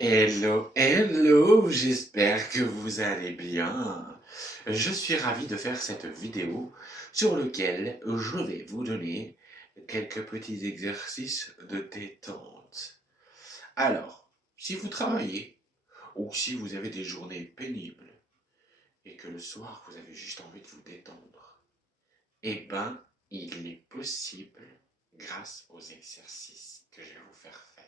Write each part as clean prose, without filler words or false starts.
Hello, hello, j'espère que vous allez bien. Je suis ravi de faire cette vidéo sur laquelle je vais vous donner quelques petits exercices de détente. Alors, si vous travaillez ou si vous avez des journées pénibles et que le soir vous avez juste envie de vous détendre, eh ben, il est possible grâce aux exercices que je vais vous faire faire.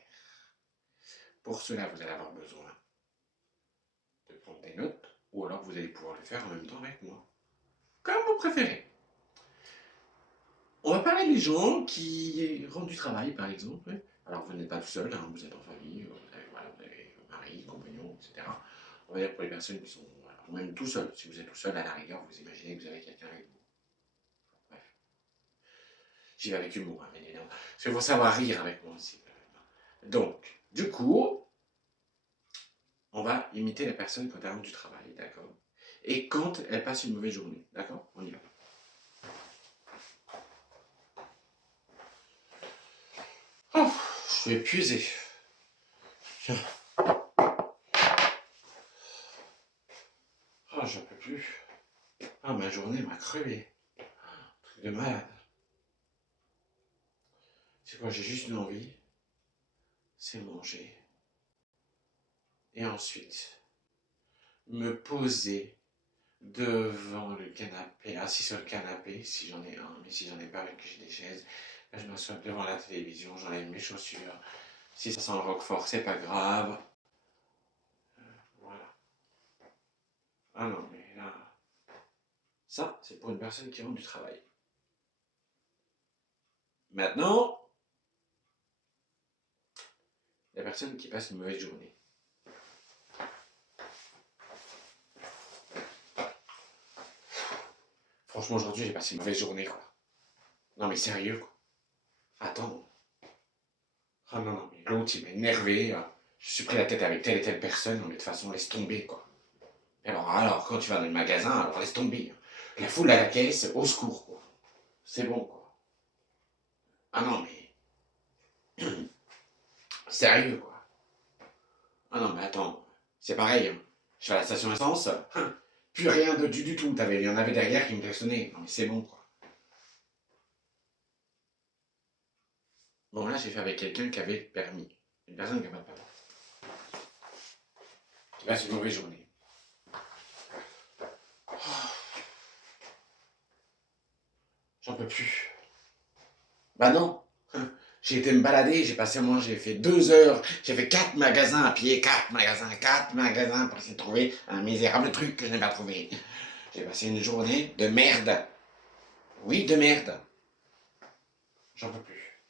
Pour cela, vous allez avoir besoin de prendre des notes, ou alors vous allez pouvoir le faire en même temps avec moi. Comme vous préférez. On va parler des gens qui rentrent du travail, par exemple. Alors vous n'êtes pas tout seul, hein, vous êtes en famille, vous avez mari, compagnon, etc. On va dire pour les personnes qui sont même tout seul. Si vous êtes tout seul, à la rigueur, vous imaginez que vous avez quelqu'un avec vous. Bref. J'y vais avec humour, hein, mais non. Parce qu'il faut savoir rire avec moi aussi. Donc, du coup, on va imiter la personne quand elle rentre du travail, d'accord? Et quand elle passe une mauvaise journée, d'accord? On y va. Oh, je suis épuisé. Tiens. Oh, j'en peux plus. Ah, ma journée m'a crevé. Truc de malade. C'est quoi, j'ai juste une envie, c'est manger. Et ensuite, me poser devant le canapé, assis sur le canapé, si j'en ai un, mais si j'en ai pas, avec que j'ai des chaises, là, je m'assois devant la télévision, j'enlève mes chaussures. Si ça sent le roquefort, c'est pas grave. Voilà. Ah non, mais là, ça, c'est pour une personne qui rentre du travail. Maintenant, la personne qui passe une mauvaise journée. Franchement, aujourd'hui, j'ai passé une mauvaise journée, quoi. Non, mais sérieux, quoi. Attends. Ah non, non, mais l'autre, il m'a énervé. Je suis pris la tête avec telle et telle personne. Non, mais de toute façon, laisse tomber, quoi. Alors, quand tu vas dans le magasin, alors laisse tomber. La foule à la caisse, au secours, quoi. C'est bon, quoi. Ah non, mais sérieux, quoi. Ah non, mais attends. C'est pareil, hein. Je suis à la station essence, plus rien du tout. Il y en avait derrière qui me klaxonnaient. Non, mais c'est bon, quoi. Bon, là, j'ai fait avec quelqu'un qui avait le permis. Une personne qui n'a pas de permis. Là, c'est une mauvaise journée. J'en peux plus. Bah non. J'ai été me balader, j'ai passé moi, j'ai fait 2 heures, j'ai fait 4 magasins à pied, 4 magasins pour essayer de trouver un misérable truc que je n'ai pas trouvé. J'ai passé une journée de merde. Oui, de merde. J'en peux plus.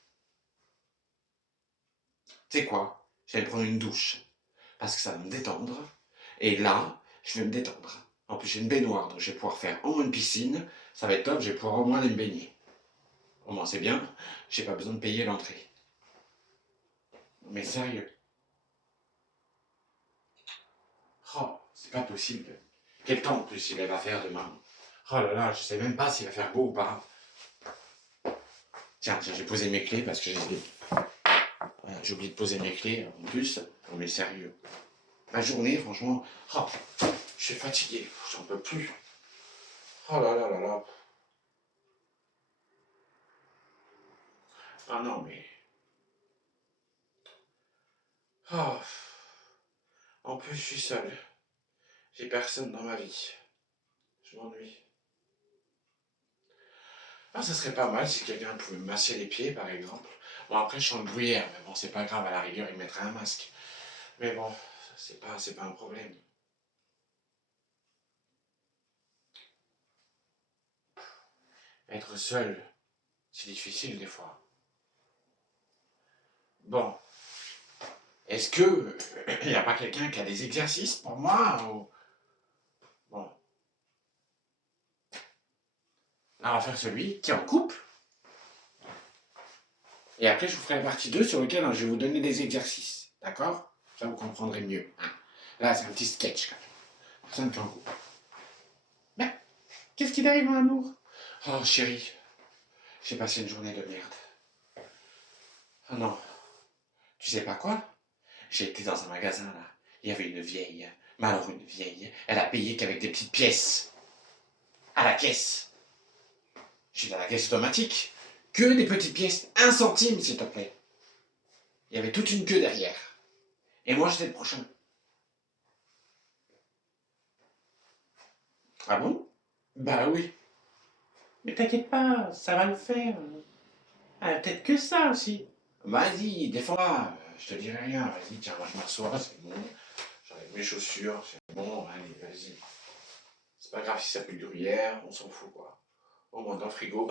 Tu sais quoi? Je vais prendre une douche. Parce que ça va me détendre. Et là, je vais me détendre. En plus, j'ai une baignoire, donc je vais pouvoir faire au moins une piscine. Ça va être top, je vais pouvoir au moins aller me baigner. Au moins, c'est bien. J'ai pas besoin de payer l'entrée. Mais sérieux. Oh, c'est pas possible. Quel temps en plus il va faire demain? Oh là là, je sais même pas s'il va faire beau ou pas. Tiens, j'ai posé mes clés parce que j'ai oublié de poser mes clés en plus. Non mais sérieux. Ma journée, franchement, oh, je suis fatigué, j'en peux plus. Oh là là là là. Ah non mais. Oh. En plus, je suis seul. J'ai personne dans ma vie. Je m'ennuie. Ah, ça serait pas mal si quelqu'un pouvait me masser les pieds, par exemple. Bon, après, je sens le bruyère, mais bon, c'est pas grave, à la rigueur, il mettrait un masque. Mais bon, c'est pas un problème. Être seul, c'est difficile des fois. Bon, est-ce que il n'y a pas quelqu'un qui a des exercices pour moi ou... Bon, là, on va faire celui qui est en couple. Et après, je vous ferai la partie 2 sur laquelle je vais vous donner des exercices. D'accord? Ça, vous comprendrez mieux. Hein. Là, c'est un petit sketch. Personne qui est en couple. Mais, qu'est-ce qui t'arrive, mon amour? Oh, chérie, j'ai passé une journée de merde. Oh non, tu sais pas quoi? J'ai été dans un magasin, là. Il y avait une vieille. Mais alors une vieille, elle a payé qu'avec des petites pièces. À la caisse. J'étais à la caisse automatique. Que des petites pièces. 1 centime, s'il te plaît. Il y avait toute une queue derrière. Et moi, j'étais le prochain. Ah bon? Bah oui. Mais t'inquiète pas, ça va le faire. Ah, peut-être que ça aussi. Vas-y, défends-la. Je te dirai rien. Vas-y, tiens, moi je m'assois, c'est bon. J'enlève mes chaussures, c'est bon. Allez, vas-y. C'est pas grave si ça pue le gruyère, on s'en fout, quoi. Au moins dans le frigo,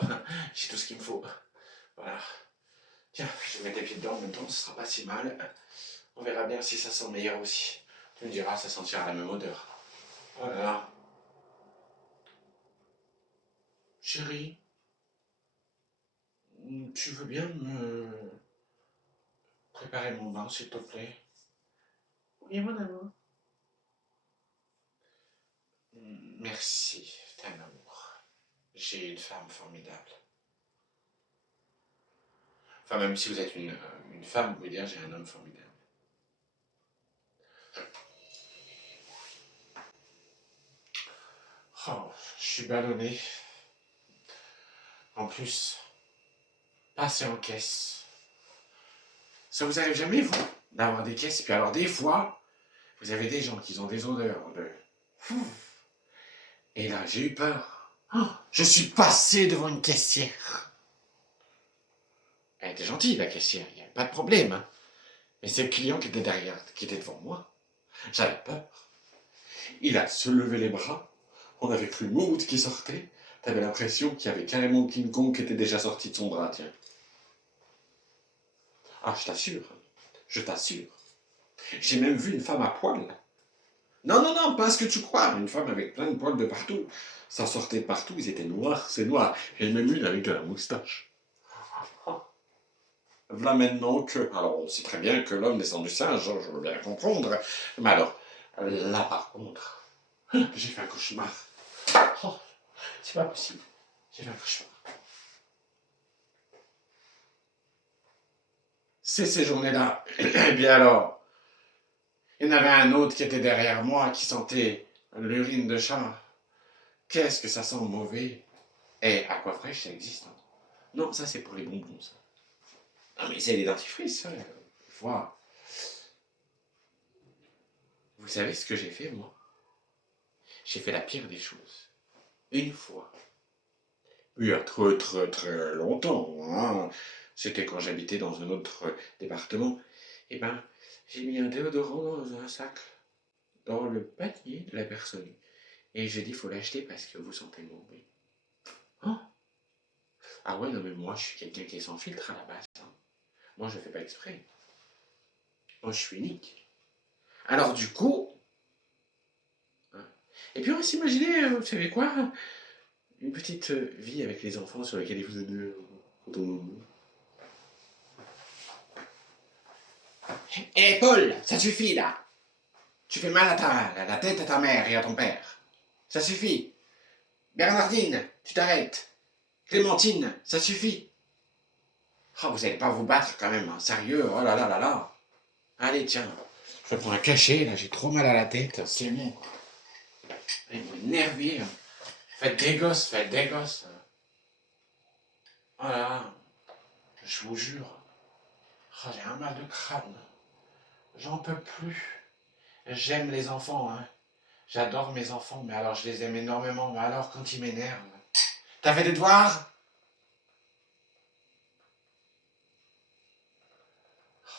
j'ai tout ce qu'il me faut. Voilà. Tiens, je vais mettre les pieds dedans en même temps, ce sera pas si mal. On verra bien si ça sent meilleur aussi. Tu me diras, ça sentira la même odeur. Voilà. Chérie, tu veux bien me préparer mon bain, s'il te plaît? Oui, mon amour. Merci, t'es un amour. J'ai une femme formidable. Enfin, même si vous êtes une femme, vous pouvez dire j'ai un homme formidable. Oh, je suis ballonné. En plus, passer en caisse. Ça vous arrive jamais, vous, d'avoir des caisses? Et puis alors, des fois, vous avez des gens qui ont des odeurs de... Et là, j'ai eu peur. Oh, je suis passé devant une caissière. Elle était gentille, la caissière, il n'y avait pas de problème. Hein. Mais c'est le client qui était derrière, qui était devant moi. J'avais peur. Il a se levé les bras. On avait cru Maud qui sortait. T'avais l'impression qu'il y avait carrément King Kong qui était déjà sorti de son bras, tiens. Ah, je t'assure. Je t'assure. J'ai même vu une femme à poil. Non, non, non, pas ce que tu crois. Une femme avec plein de poils de partout. Ça sortait de partout, ils étaient noirs, c'est noir. Et même une avec de la moustache. Voilà maintenant que... Alors, on sait très bien que l'homme descend du singe, je veux bien comprendre. Mais alors, là par contre, j'ai fait un cauchemar. Oh, c'est pas possible. J'ai fait un cauchemar. C'est ces journées-là. Eh bien alors, il y en avait un autre qui était derrière moi qui sentait l'urine de chat. Qu'est-ce que ça sent mauvais. Et Aquafresh, ça existe. Hein. Non, ça c'est pour les bonbons, ça. Ah, mais c'est les dentifrices, ça. Voilà. Vous savez ce que j'ai fait, moi? J'ai fait la pire des choses. Une fois. Il y a très très très longtemps, hein. C'était quand j'habitais dans un autre département. Eh ben, j'ai mis un déodorant dans un sac, dans le panier de la personne. Et j'ai dit, il faut l'acheter parce que vous sentez mauvais. Oh, ah ouais, non mais moi, je suis quelqu'un qui est sans filtre à la base. Hein. Moi, je fais pas exprès. Moi, je suis unique. Alors du coup... Hein. Et puis on va s'imaginer, vous savez quoi? Une petite vie avec les enfants sur lesquels vous êtes quand on... Hé Paul, ça suffit là. Tu fais mal à la tête à ta mère et à ton père. Ça suffit. Bernardine, tu t'arrêtes. Clémentine, ça suffit. Oh, vous n'allez pas vous battre quand même, hein. Sérieux, oh là là là là. Allez, tiens, je vais prendre un cachet, là, j'ai trop mal à la tête, c'est bon. Allez, vous m'énervez. Hein. Faites des gosses, faites des gosses. Oh là là, je vous jure. Oh, j'ai un mal de crâne. J'en peux plus. J'aime les enfants, hein. J'adore mes enfants, mais alors je les aime énormément. Mais alors quand ils m'énervent... T'as fait des devoirs?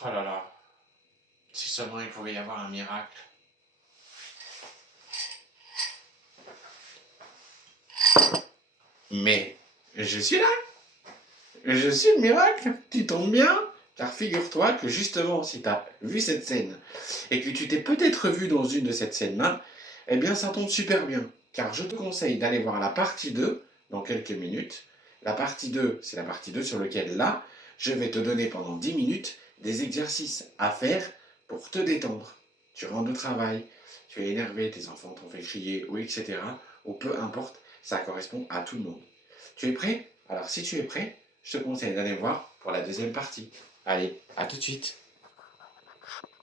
Oh là là. Si seulement il pouvait y avoir un miracle. Mais je suis là. Je suis le miracle. Tu tombes bien. Car figure-toi que justement, si tu as vu cette scène et que tu t'es peut-être vu dans une de cette scène-là, eh bien ça tombe super bien. Car je te conseille d'aller voir la partie 2 dans quelques minutes. La partie 2, c'est la partie 2 sur laquelle là, je vais te donner pendant 10 minutes des exercices à faire pour te détendre. Tu rentres au travail, tu es énervé, tes enfants t'ont fait crier, ou etc. Ou peu importe, ça correspond à tout le monde. Tu es prêt? Alors si tu es prêt, je te conseille d'aller voir pour la deuxième partie. Allez, à tout de suite.